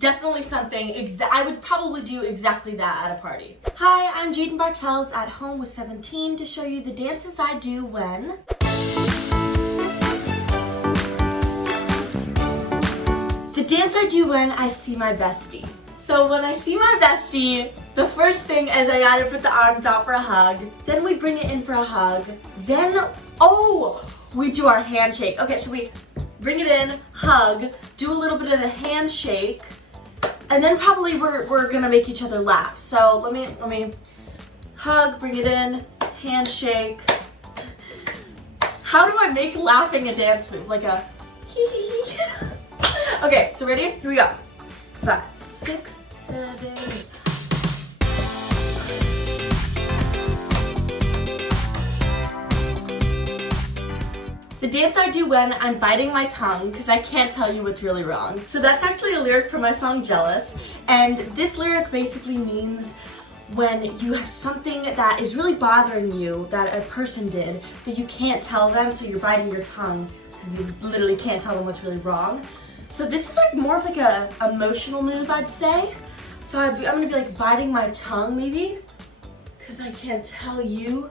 definitely something I would probably do exactly that at a party. Hi, I'm Jayden Bartels at home with 17 to show you the dances I do when... The dance I do when I see my bestie. So when I see my bestie, the first thing is I gotta put the arms out for a hug. Then we bring it in for a hug. Then, we do our handshake. Okay, so we bring it in, hug, do a little bit of the handshake, and then probably we're gonna make each other laugh. So let me hug, bring it in, handshake. How do I make laughing a dance move? Like a hee hee hee. Okay, so ready? Here we go. 5, 6, 7. The dance I do when I'm biting my tongue because I can't tell you what's really wrong. So that's actually a lyric from my song Jealous. And this lyric basically means when you have something that is really bothering you that a person did, but you can't tell them, so you're biting your tongue because you literally can't tell them what's really wrong. So this is like more of like a emotional move, I'd say. So I'm gonna be like biting my tongue maybe, because I can't tell you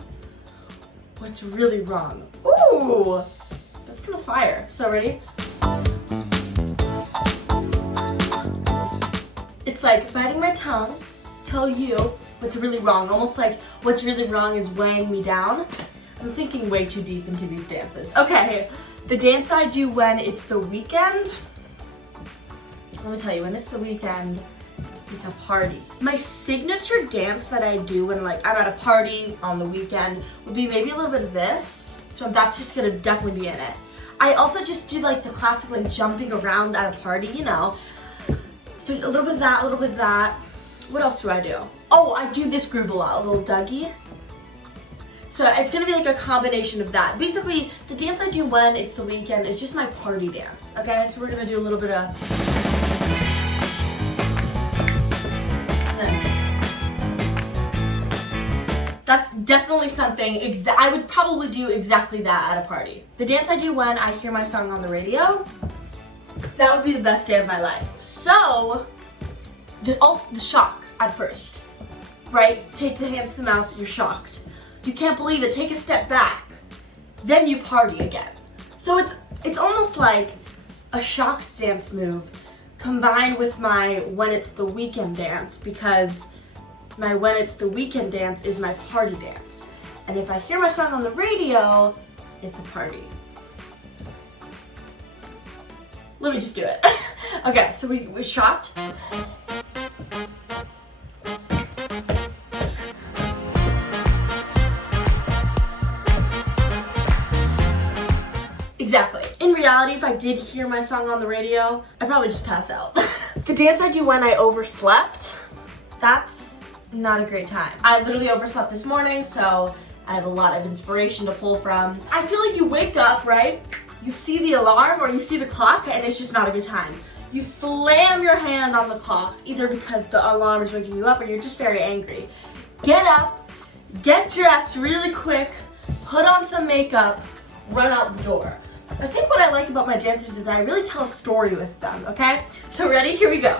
what's really wrong. Ooh, that's kind of fire. So ready? It's like biting my tongue, tell you what's really wrong. Almost like what's really wrong is weighing me down. I'm thinking way too deep into these dances. Okay, the dance I do when it's the weekend. Let me tell you, when it's the weekend, it's a party. My signature dance that I do when like I'm at a party on the weekend would be maybe a little bit of this. So that's just gonna definitely be in it. I also just do like the classic like jumping around at a party, you know. So a little bit of that, a little bit of that. What else do I do? Oh, I do this groove a lot, a little Dougie. So it's gonna be like a combination of that. Basically, the dance I do when it's the weekend is just my party dance, okay? So we're gonna do a little bit of... That's definitely something I would probably do exactly that at a party. The dance I do when I hear my song on the radio, that would be the best day of my life. So, the shock at first, right? Take the hands to the mouth, you're shocked. You can't believe it, take a step back. Then you party again. So it's almost like a shock dance move combined with my when it's the weekend dance, because my when it's the weekend dance is my party dance. And if I hear my song on the radio, it's a party. Let me just do it. Okay, so we're shocked. Exactly. In reality, if I did hear my song on the radio, I'd probably just pass out. The dance I do when I overslept, that's not a great time. I literally overslept this morning, so I have a lot of inspiration to pull from. I feel like you wake up, right? You see the alarm or you see the clock and it's just not a good time. You slam your hand on the clock, either because the alarm is waking you up or you're just very angry. Get up, get dressed really quick, put on some makeup, run out the door. I think what I like about my dances is I really tell a story with them, okay? So ready? Here we go.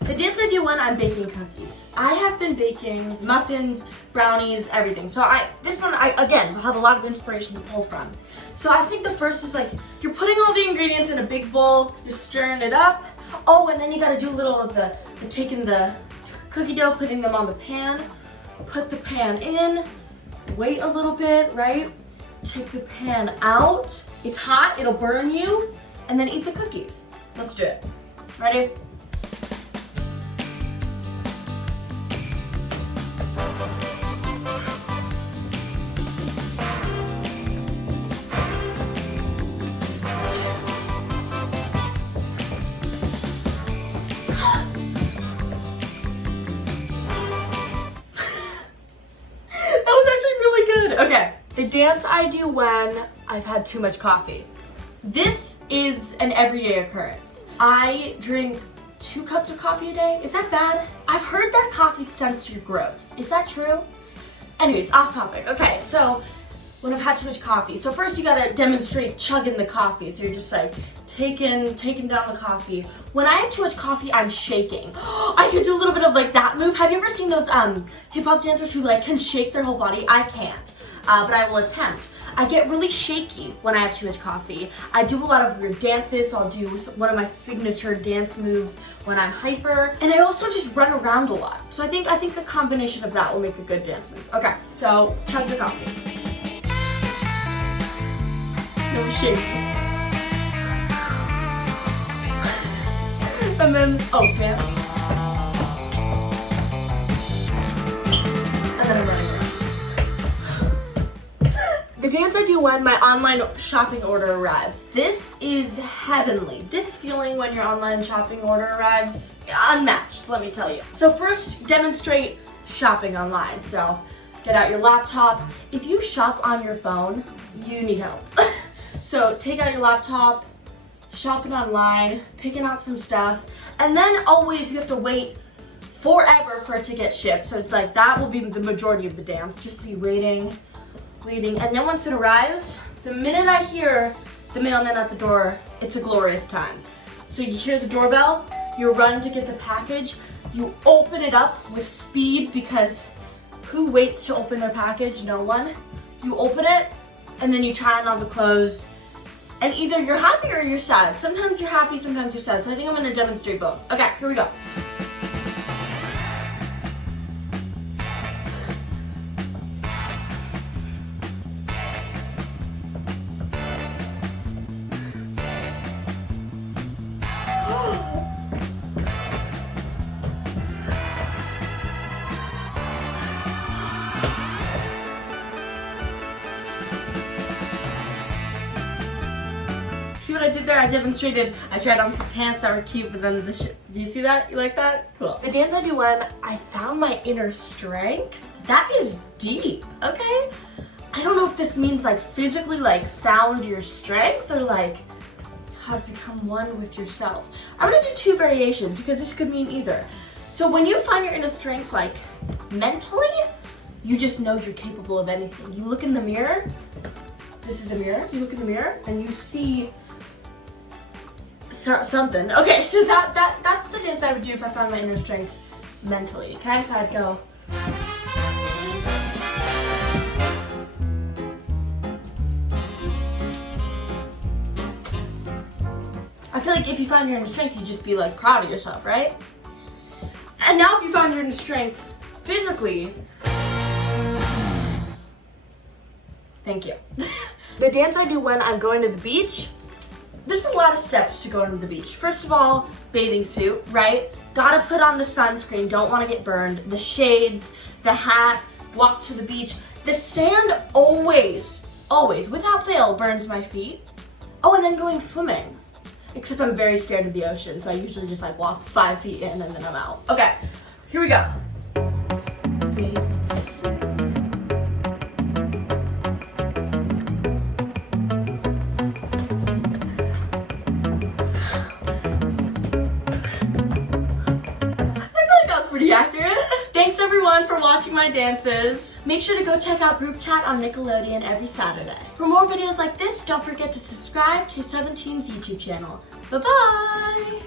The dance I do when I'm baking cookies. I have been baking muffins, brownies, everything. So this one, again, have a lot of inspiration to pull from. So I think the first is like, you're putting all the ingredients in a big bowl, you're stirring it up. Oh, and then you gotta do a little of the taking the cookie dough, putting them on the pan, put the pan in, wait a little bit, right? Take the pan out. It's hot, it'll burn you, and then eat the cookies. Let's do it. Ready? Okay, the dance I do when I've had too much coffee. This is an everyday occurrence. I drink 2 cups of coffee a day. Is that bad? I've heard that coffee stunts your growth. Is that true? Anyways, off topic. Okay, so when I've had too much coffee. So first you gotta demonstrate chugging the coffee. So you're just like taking down the coffee. When I have too much coffee, I'm shaking. I could do a little bit of like that move. Have you ever seen those hip hop dancers who like can shake their whole body? I can't, but I will attempt. I get really shaky when I have too much coffee. I do a lot of weird dances, so I'll do one of my signature dance moves when I'm hyper. And I also just run around a lot. So I think the combination of that will make a good dance move. Okay, so chug the coffee. No shake. And then, dance. And then I'm running around. The dance I do when my online shopping order arrives. This is heavenly. This feeling when your online shopping order arrives, unmatched, let me tell you. So first, demonstrate shopping online. So get out your laptop. If you shop on your phone, you need help. So take out your laptop, shopping online, picking out some stuff, and then always you have to wait forever for it to get shipped. So it's like that will be the majority of the dance. Just be waiting. And then once it arrives, the minute I hear the mailman at the door, it's a glorious time. So you hear the doorbell, you run to get the package, you open it up with speed because who waits to open their package? No one. You open it, and then you try on all the clothes, and either you're happy or you're sad. Sometimes you're happy, sometimes you're sad. So I think I'm gonna demonstrate both. Okay, here we go. See what I did there? I demonstrated. I tried on some pants that were cute, but then do you see that? You like that? Cool. The dance I do when I found my inner strength, that is deep, okay? I don't know if this means like physically like found your strength or like have become one with yourself. I'm gonna do two variations because this could mean either. So when you find your inner strength like mentally, you just know you're capable of anything. You look in the mirror, this is a mirror, you look in the mirror and you see something. Okay, so that's the dance I would do if I found my inner strength mentally. Okay, so I'd go. I feel like if you find your inner strength, you'd just be like proud of yourself, right? And now if you found your inner strength physically, thank you. The dance I do when I'm going to the beach, there's a lot of steps to going to the beach. First of all, bathing suit, right? Gotta put on the sunscreen, don't wanna get burned. The shades, the hat, walk to the beach. The sand always, without fail, burns my feet. Oh, and then going swimming. Except I'm very scared of the ocean, so I usually just like walk 5 feet in and then I'm out. Okay, here we go. Pretty accurate. Thanks everyone for watching my dances. Make sure to go check out Group Chat on Nickelodeon every Saturday. For more videos like this, don't forget to subscribe to 17's YouTube channel. Bye-bye!